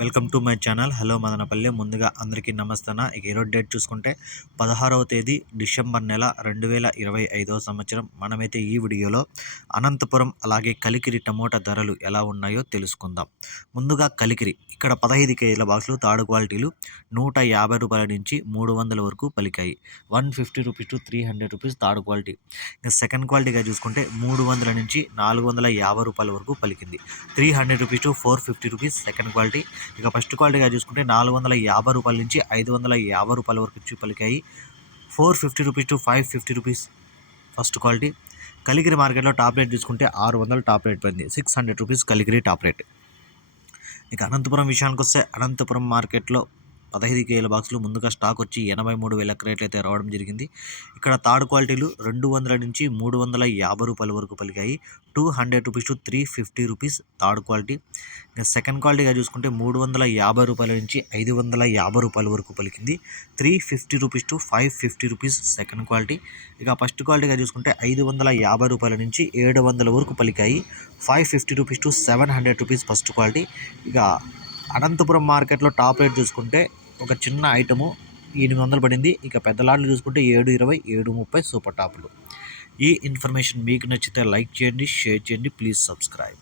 Welcome to my channel. Hello Madanapalle. ముందుగా అందరికీ నమస్తన ఇక ఈరోజు డేట్ చూసుకుంటే పదహారవ తేదీ డిసెంబర్ నెల రెండు వేల ఇరవై ఐదవ సంవత్సరం. మనమైతే ఈ వీడియోలో అనంతపురం అలాగే కలికిరి టమోటా ధరలు ఎలా ఉన్నాయో తెలుసుకుందాం. ముందుగా కలికిరి. ఇక్కడ పదహైదు కేజీల బాక్సులు తాడు క్వాలిటీలు నూట యాభై రూపాయల నుంచి మూడు వందల వరకు పలికాయి. One fifty rupees to three hundred rupees తాడు క్వాలిటీ. ఇంకా సెకండ్ క్వాలిటీగా చూసుకుంటే మూడు వందల నుంచి నాలుగు వందల యాభై రూపాయల వరకు పలికింది. Three hundred rupees to four fifty rupees second quality. ఇక ఫస్ట్ క్వాలిటీగా చూసుకుంటే నాలుగు వందల యాభై రూపాయల నుంచి ఐదు వందల యాభై రూపాయల వరకు ఇచ్చి పలికాయి four fifty rupees to five fifty rupees first quality. Kaligiri మార్కెట్లో టాప్ రేట్ చూసుకుంటే ఆరు వందల టాప్ రేట్ పోయింది. Six hundred rupees Kaligiri top rate. ఇక అనంతపురం విషయానికి వస్తే అనంతపురం మార్కెట్లో పదహైదు కేల బాక్సులు ముందుగా స్టాక్ వచ్చి ఎనభై మూడు వేల క్రేట్లు అయితే రావడం జరిగింది. ఇక్కడ థర్డ్ క్వాలిటీలు రెండు వందల నుంచి మూడు వందల యాభై రూపాయల వరకు పలికాయి. Two hundred rupees to three fifty rupees third quality. ఇంకా సెకండ్ క్వాలిటీగా చూసుకుంటే మూడు వందల యాభై రూపాయల నుంచి ఐదు వందల యాభై రూపాయల వరకు పలికింది. Three fifty rupees to five fifty rupees second quality. ఇక ఫస్ట్ క్వాలిటీగా చూసుకుంటే ఐదు వందల యాభై రూపాయల నుంచి ఏడు వందల వరకు పలికాయి. Five fifty rupees to seven hundred rupees first quality. ఇక అనంతపురం మార్కెట్లో టాప్ రేట్ చూసుకుంటే ఒక చిన్న ఐటము ఎనిమిది వందలు పడింది. ఇక పెద్ద లాట్లు చూసుకుంటే ఏడు ఇరవై ఏడు ముప్పై సూపర్ టాపులు. ఈ ఇన్ఫర్మేషన్ మీకు నచ్చితే లైక్ చేయండి షేర్ చేయండి ప్లీజ్ సబ్స్క్రైబ్.